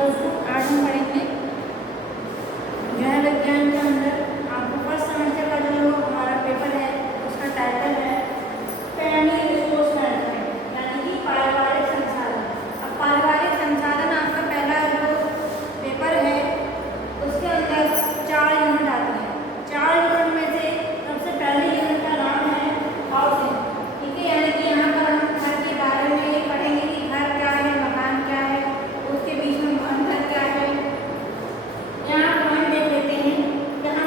दोस्तों, आज हम पढ़ेंगे गृह विज्ञान के अंदर आपको फर्स्ट सेमेस्टर का जो हमारा पेपर है उसका टाइटल है फैमिली रिसोर्स मैनेजमेंट, यानी कि पारिवारिक संसाधन। अब पारिवारिक संसाधन आपका पहला जो पेपर है उसके अंदर 4 यूनिट आते हैं। 4 यूनिट में से सबसे पहले यूनिट का नाम है हाउसिंग। ठीक है, यानी कि यहाँ पर हम घर के बारे में पढ़ेंगे कि घर क्या है, मकान क्या है, उसके बीच में अंतर क्या है। यहाँ पर हम देख लेते हैं, यहाँ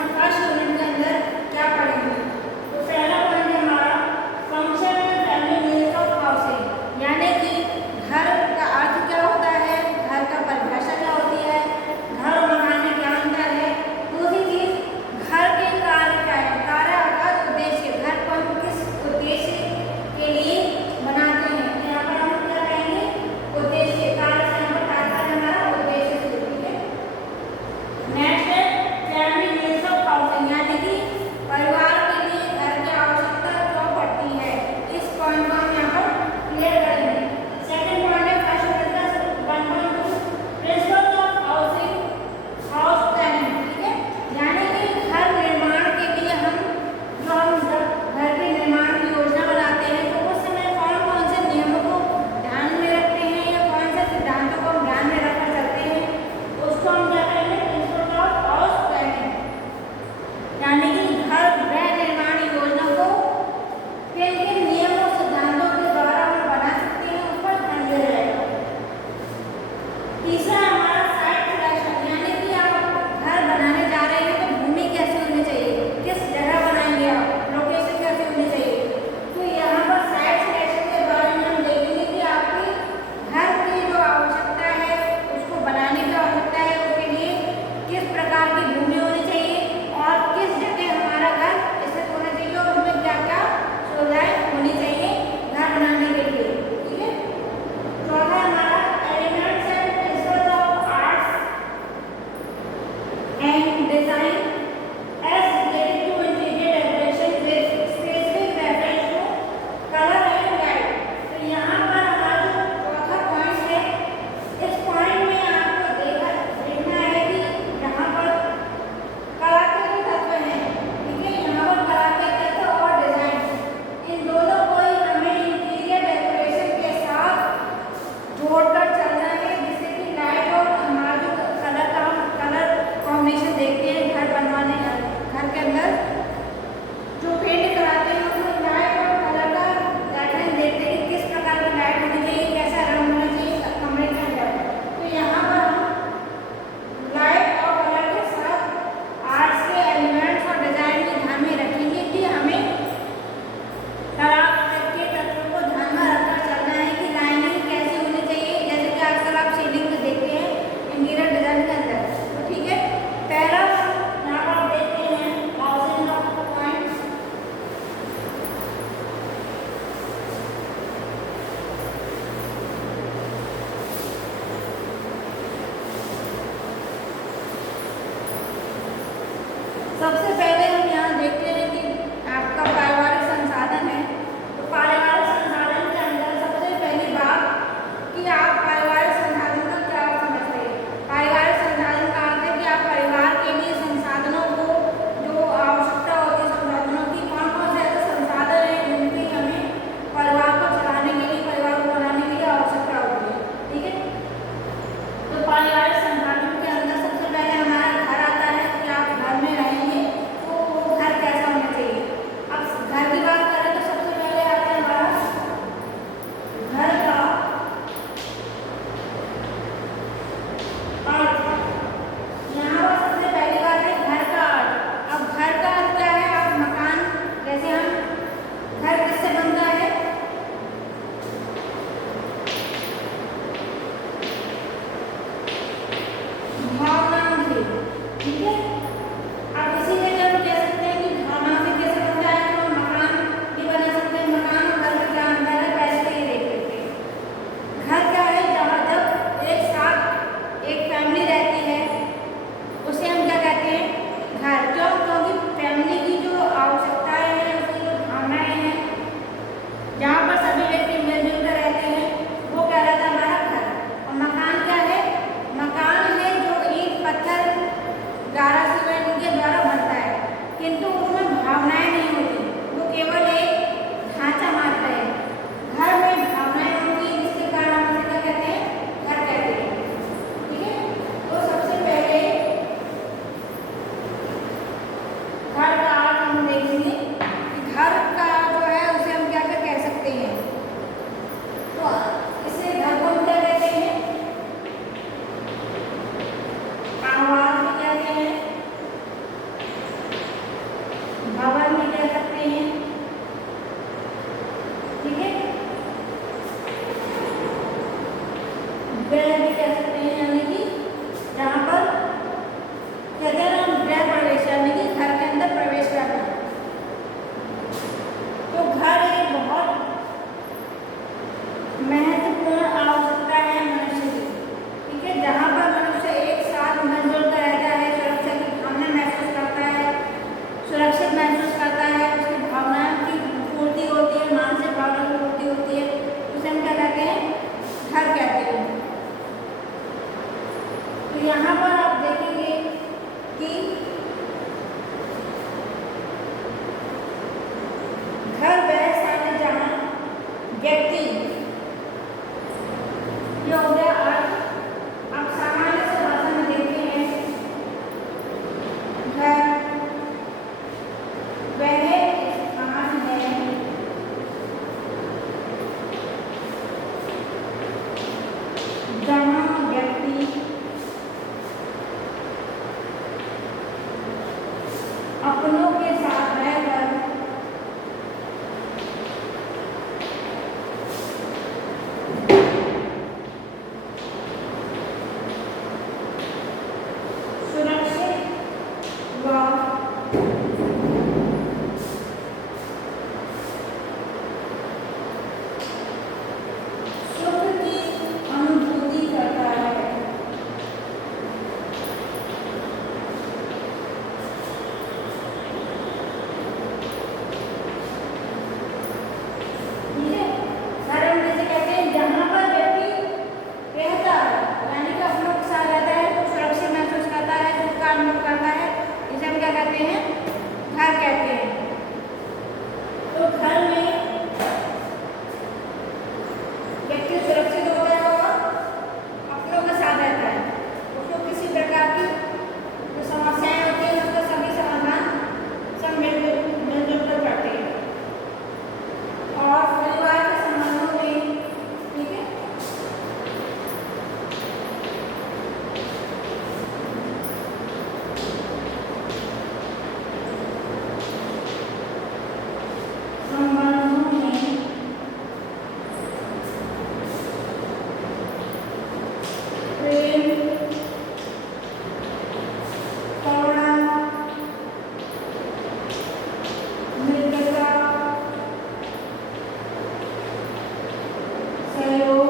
सहयोग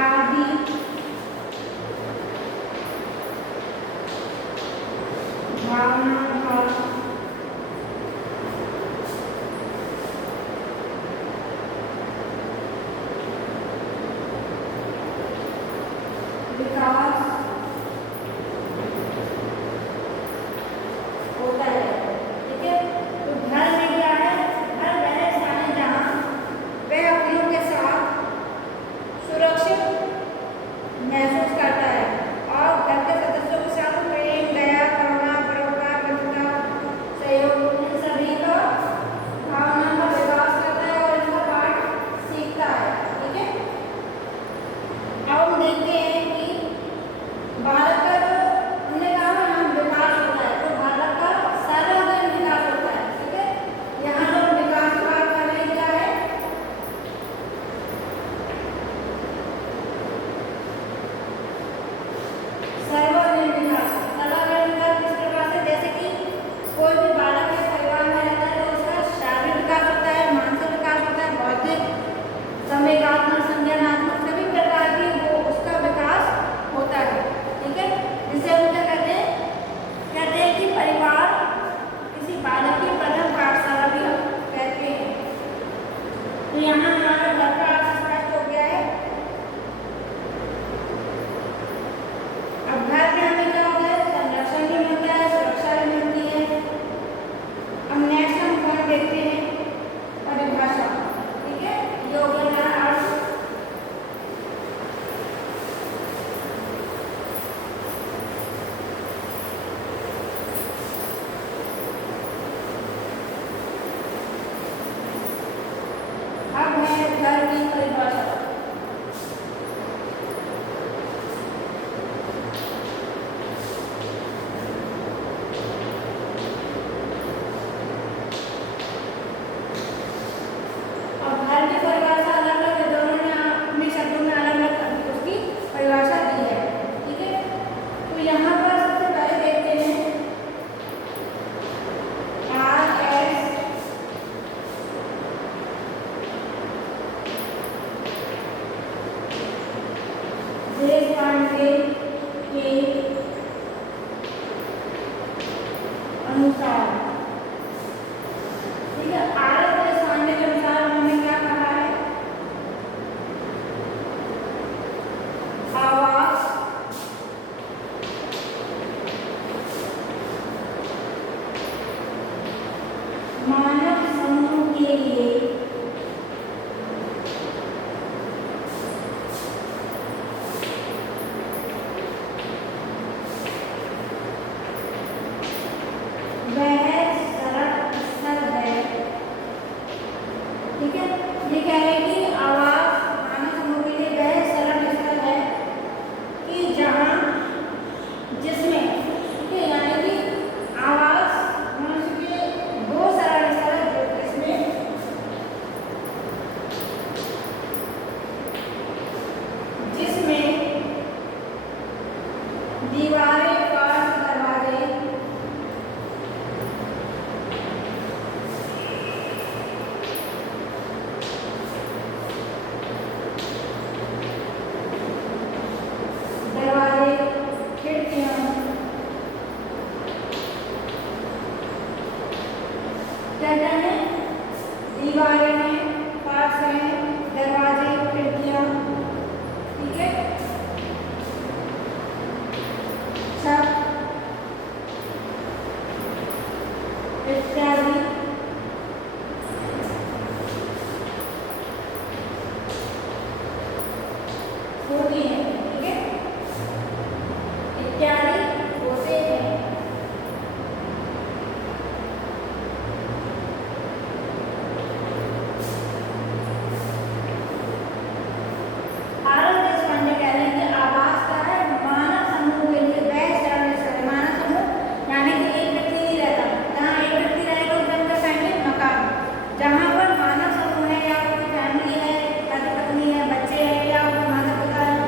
आदि भावना का विकास होता है। ठीक है, तो घर में क्या है, घर वह स्थान है जहाँ वह अपनों के साथ सुरक्षित महसूस करता है और घर के सदस्यों के साथ प्रेम, दया, करुणा, परोपकार, मित्रता, सहयोग इन सभी का भावना का विकास करता है और इनका पाठ सीखता है। ठीक है, अब हम देखते हैं कि बालक का जो हमने कहा ना यहाँ विकास होता है, तो बालक का सर्वांगीण विकास होता है। ठीक है, यहाँ जो विकास की बात कर रहे हैं क्या है, सर्वांगीण विकास। सर्वांगीण विकास किस प्रकार से, जैसे कि कोई भी बालक के परिवार में रहता है तो उसका शारीरिक विकास होता है, मानसिक विकास होता है, बौद्धिक, संवेगात्मक, संज्ञानात्मक सभी प्रकार की वो उसका विकास होता है। ठीक है, जिसे हम क्या कहते हैं कि परिवार किसी बालक की प्रथम पाठशाला भी कहते हैं। तो यहाँ हमारा घर का अर्थ स्पष्ट हो गया है। अब घर में हमें क्या होता है, संरक्षण भी मिलता है, सुरक्षा भी मिलती है। अब नेक्स्ट हम क्या देखते हैं, परिभाषा। ठीक है, ये हो गया हमारा अर्थ। अब है घर की परिभाषा। अब घर की परिभाषा अलग अलग है, दोनों ने अपने शब्दों में अलग अलग उसकी परिभाषा दी है। ठीक है, तो यहाँ पर सबसे पहले देखते हैं RS देशपांडे के अनुसार। ठीक है, RS देशपांडे के अनुसार उन्होंने क्या कहा है, आवास मानव समूह के लिए वह शरण स्थल है। ठीक है, ये कह रहे हैं कि आवास मानव समूह के लिए वह शरण स्थल है कि जहाँ जिसमें, ठीक है, यानी कि आवास मनुष्य के दो शरण स्थल है जिसमें दीवारें, कांच, दरवाजे खिड़कियां क्या क्या है, दीवारें हैं, कांच हैं, दरवाजे, खिड़कियां। ठीक है, छत इत्यादि होती है। ठीक है, इत्यादि होते हैं। RS देशपांडे कह रहे हैं कि आवास का है मानव समूह के लिए वह शरण स्थल है। मानव समूह यानी कि एक व्यक्ति नहीं रहता, जहाँ एक व्यक्ति रहेगा उस व्यक्ति का फैमिली मकान, जहाँ पर मानव समूह है या कोई फैमिली है, पति पत्नी है, बच्चे हैं या कोई माता पिता है,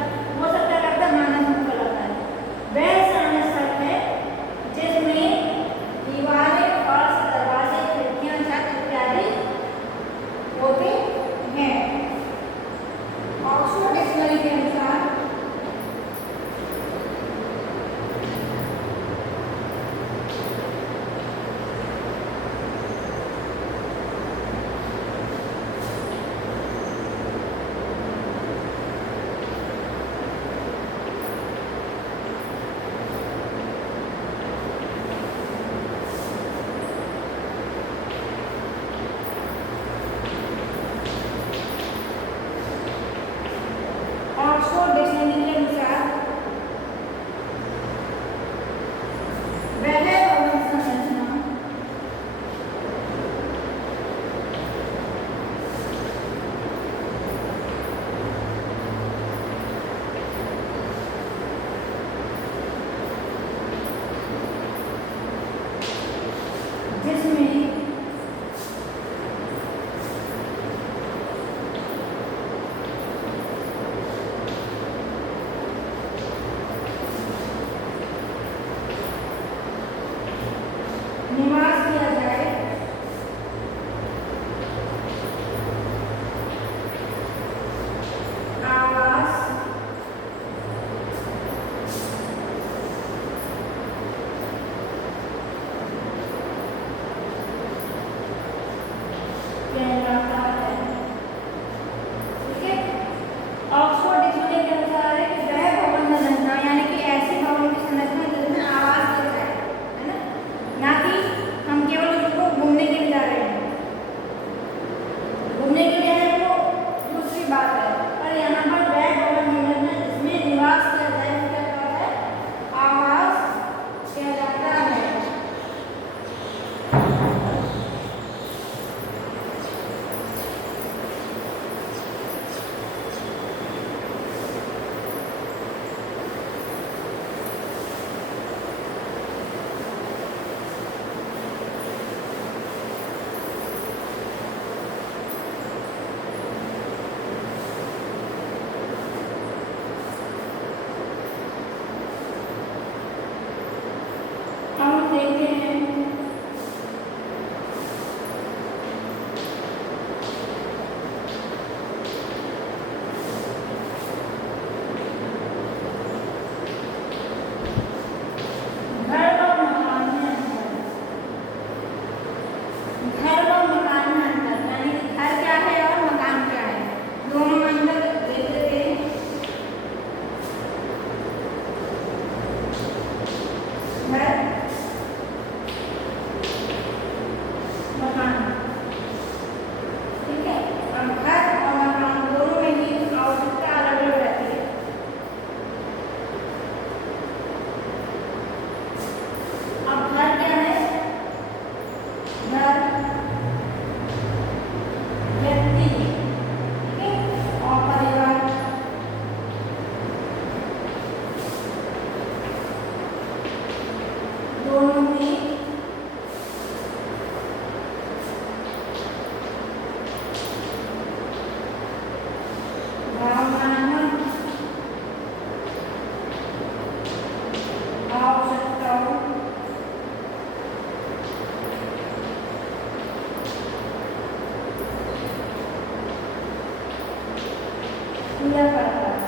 पूरा करता है।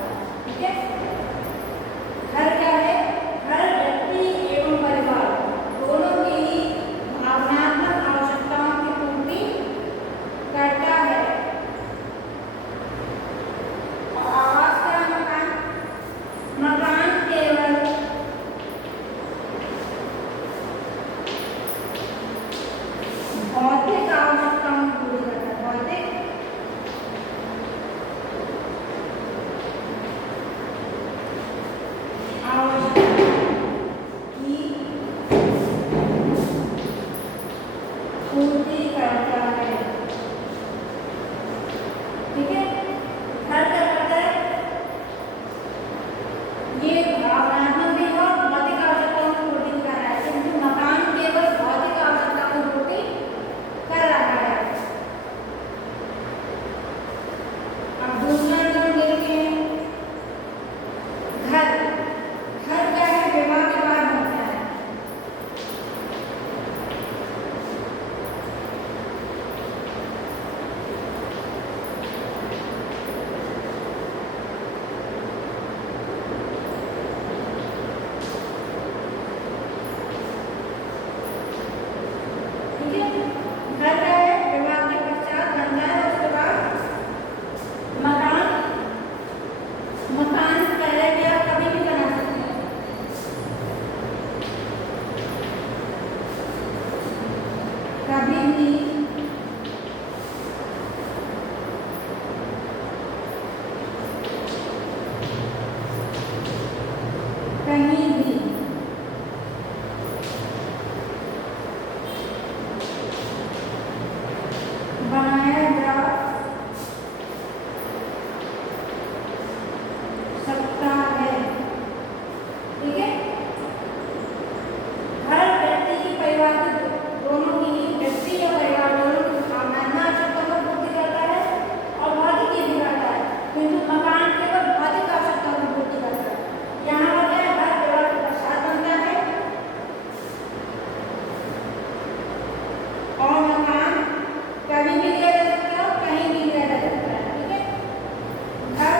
ठीक है, घर क्या है? घर व्यक्ति एवं परिवार दोनों की ही भावनात्मक आवश्यकताओं की पूर्ति करता है। और आवास का मकान, मकान केवल भौतिक आवश्यकताओं की पूरी करता है। भौतिक पूर्ति करता है। ठीक है, घर क्या करता है? ये भावनात्मक भी और भौतिक आवश्यकताओं की पूर्ति कर रहा है, किंतु मकान केवल भौतिक आवश्यकताओं की पूर्ति कर रहा है। अब दूसरा नाम देखते हैं, घर। घर क्या है? विवाह के बाद बनता है। ठीक है, घर क्या है? विवाह के पश्चात बनता है। उसके बाद मकान। मकान पहले भी आप कभी भी बना सकते हैं। कभी भी कहीं भी बनाया जा सकता है। ठीक है, हर व्यक्ति की परिवार की दोनों की ही व्यक्ति या परिवार दोनों की भावनात्मक आवश्यकताओं को पूर्ति करता है और भौतिक की भी करता है, किंतु मकान केवल भौतिक आवश्यकताओं की पूर्ति करता है। यहाँ पर क्या है? घर विवाह के पश्चात बनता है और मकान कभी भी लिया जा सकता है और कहीं भी लिया जा सकता है। ठीक है, घर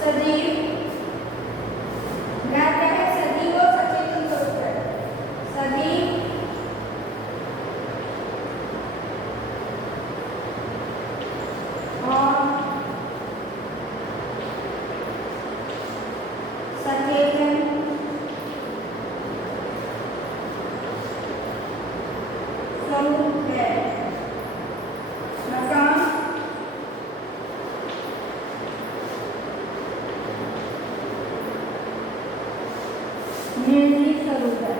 सजीव। घर क्या है? सजीव और सचेतन स्वरूप है। सजीव और सचेतन स्वरूप है। मकान निर्जीव स्वरूप है।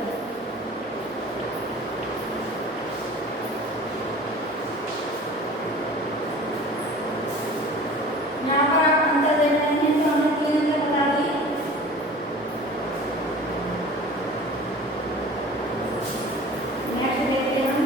यहाँ पर आप अंतर देख रहे हैं जो हमने 3 अंतर बता दिए। नेक्स्ट देखते हैं हम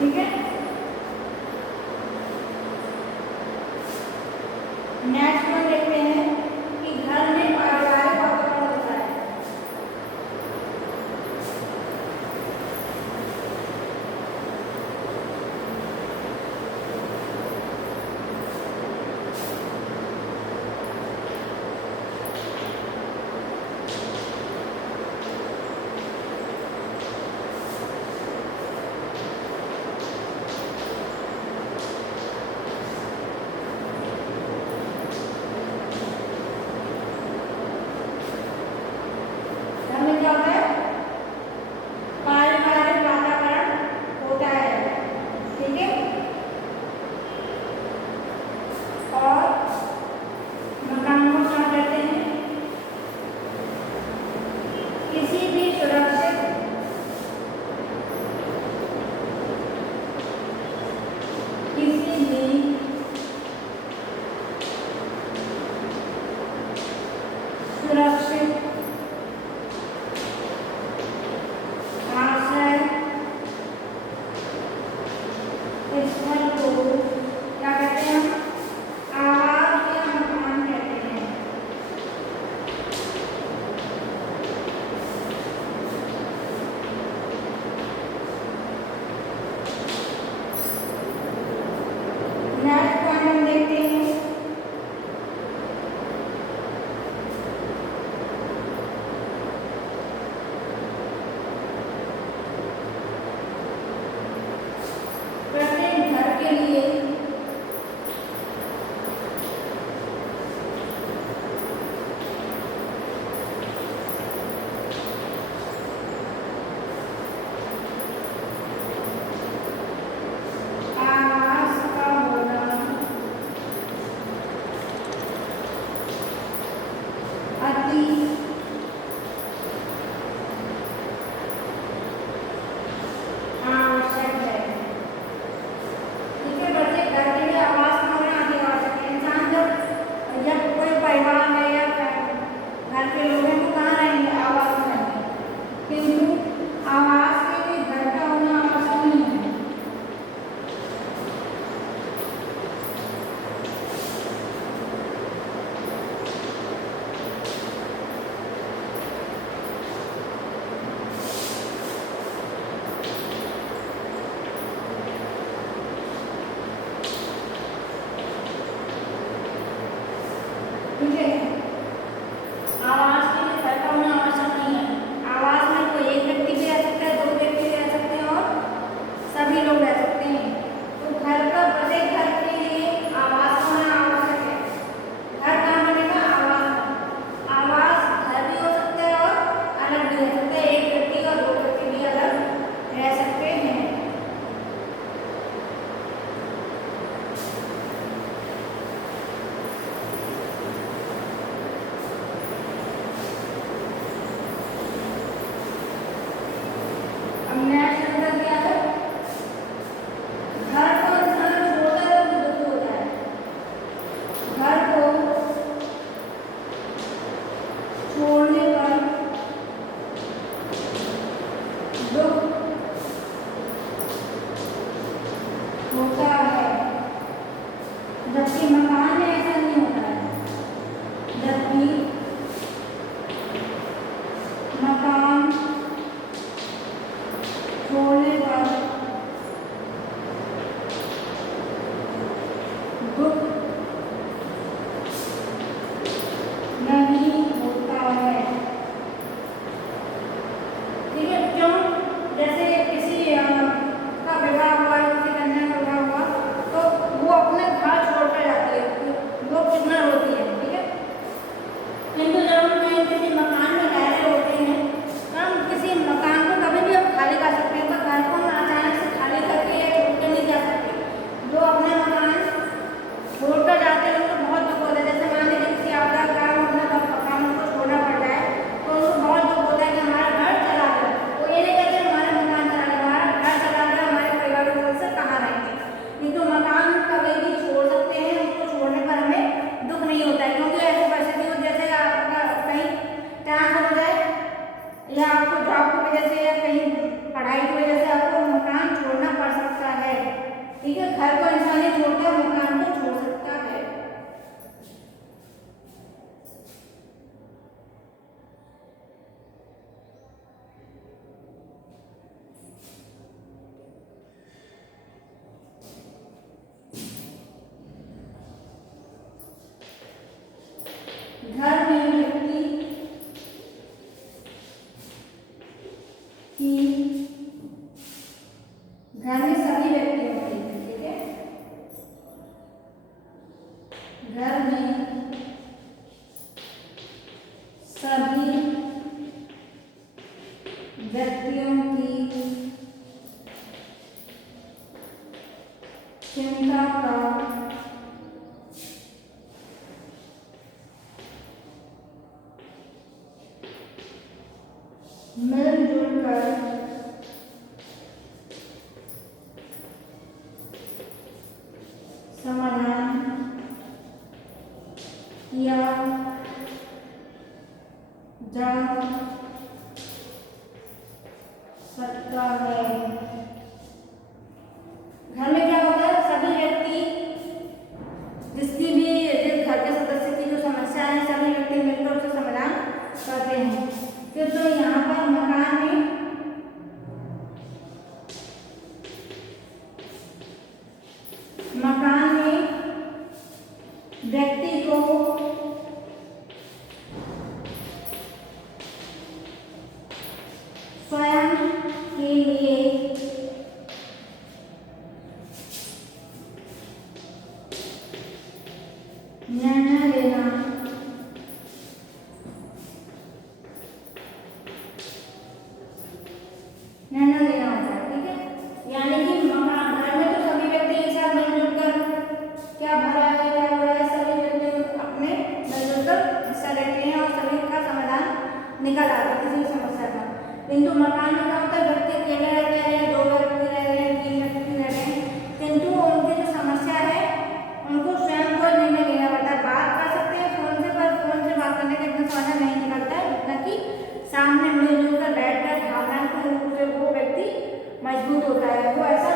ठीक है। नेक्स्ट में देखते हैं कि घर में पारिवारिक वातावरण होता है। व्यक्तियों की चिंता का मिलजुल कर समाधान किया जा सकता है। घर में क्या होता है, सभी व्यक्ति जिसकी भी जिस घर के सदस्य की जो समस्या है सभी व्यक्ति मिलकर उसका समाधान करते हैं। फिर तो यहाँ पर मकान में व्यक्ति को स्वयं के लिए निर्णय लेना होता है। ठीक है, यानी कि मकान घर में तो सभी व्यक्ति एक साथ मिलजुल कर क्या भला है क्या बुरा है सभी व्यक्ति अपने मिलजुल कर हिस्सा लेते हैं और सभी का समाधान निकल आता है किसी भी समस्या का। किंतु मकान में क्या होता है, व्यक्ति अकेले रहते हैं, दो व्यक्ति रह रहे हैं, तीन व्यक्ति रह रहे हैं, किंतु उनकी जो समस्या है उनको स्वयं को निर्णय लेना पड़ता है। बात कर सकते हैं फोन से, पर फोन से बात करने का इतना समाधान नहीं निकलता है जितना कि सामने मिलजुल कर बैठ कर भावनात्मक रूप से वो व्यक्ति मजबूत होता है। वो ऐसा